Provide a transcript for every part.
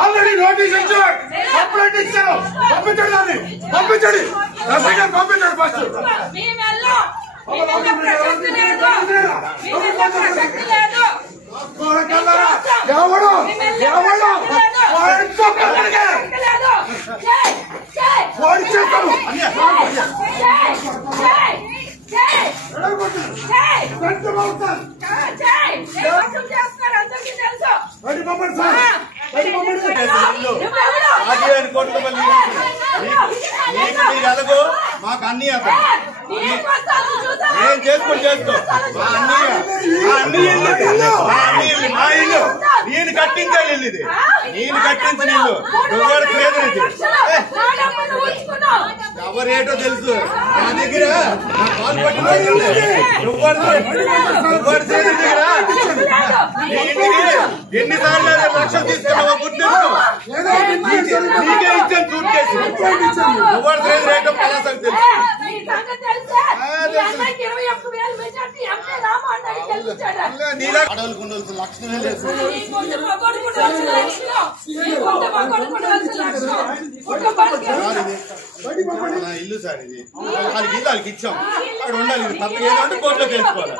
already notice ఇచ్చారు, complaint ఇచ్చారు, పంపించండి పంపించండి పంపించండి ఫస్ట్ ఎవడు మాకు అన్ని ఏం చేసుకొని చేసుకో మా ఇల్లు నేను కట్టించాలి ఇల్లు ఇది నేను కట్టించిన ఇల్లు నువ్వు లేదు ఇది ఎవరేటో తెలుసు నా దగ్గర కాలు పట్టిన నువ్వు దగ్గర ఎన్నిసార్లు లక్షలు తీసుకున్నావో గుర్తు నీకే ఇచ్చాను సూట్ కేసు నువ్వు రేటో పలాసం తెలుసు అడవులకు ఉండవలసిన లక్షణమే లేదు ఇల్లు సార్ ఇది వాళ్ళకి ఇల్లు వాళ్ళకి ఇచ్చాం అక్కడ ఉండాలి తప్ప ఏదంటే కోర్టులోకి వేసుకోవాలి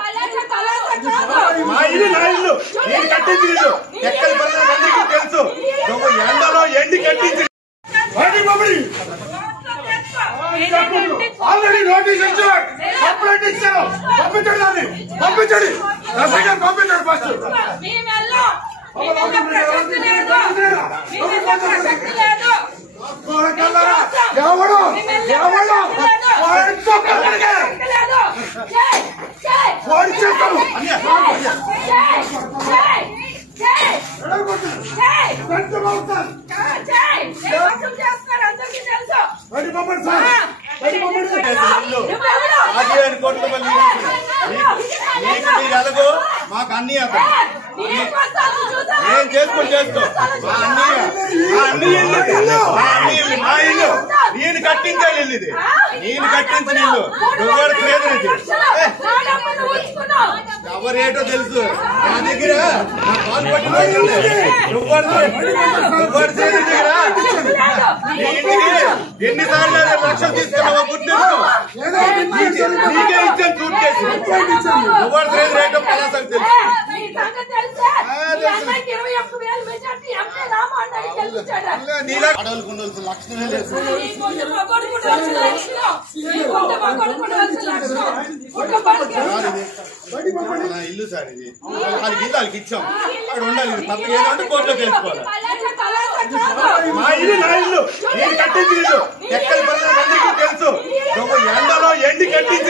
మా ఇల్లు నా ఇల్లు నేను కట్టించిన ఇల్లు ఎక్కడి పనులకు అందరికీ తెలుసు నువ్వు ఎండలో ఎండి కట్టించి ఆల్రెడీ నోటీస్ ఇచ్చారు, కంప్లైంట్ ఇచ్చారు, పంపించండి పంపించండి పంపించండి ఫస్ట్ ఎవడు మాకు అన్ని ఏం చేసుకొని చేసుకో మా ఇల్లు నేను కట్టించాలి ఇల్లు ఇది నేను కట్టించిన ఇల్లు నువ్వు లేదు ఇది ఎవరేటో తెలుసు నా దగ్గర కాలు పట్టిన నువ్వు దగ్గర ఎన్నిసార్లు లక్షలు తీసుకున్నావో గుర్తు నీకే ఇచ్చాను సూట్ కేసు నువ్వు రేటో పలాసం తెలుసు అడవులకు ఉండవలసిన లక్షణమే లేదు ఇల్లు సార్ ఇది వాళ్ళకి ఇల్లు వాళ్ళకి ఇచ్చాం అక్కడ ఉండాలి తప్ప ఏదంటే కోర్టులోకి వేసుకోవాలి మా ఇల్లు నా ఇల్లు నేను కట్టించిన ఇల్లు ఎక్కడి పనులకు అందరికీ తెలుసు నువ్వు ఎండలో ఎండి కట్టించి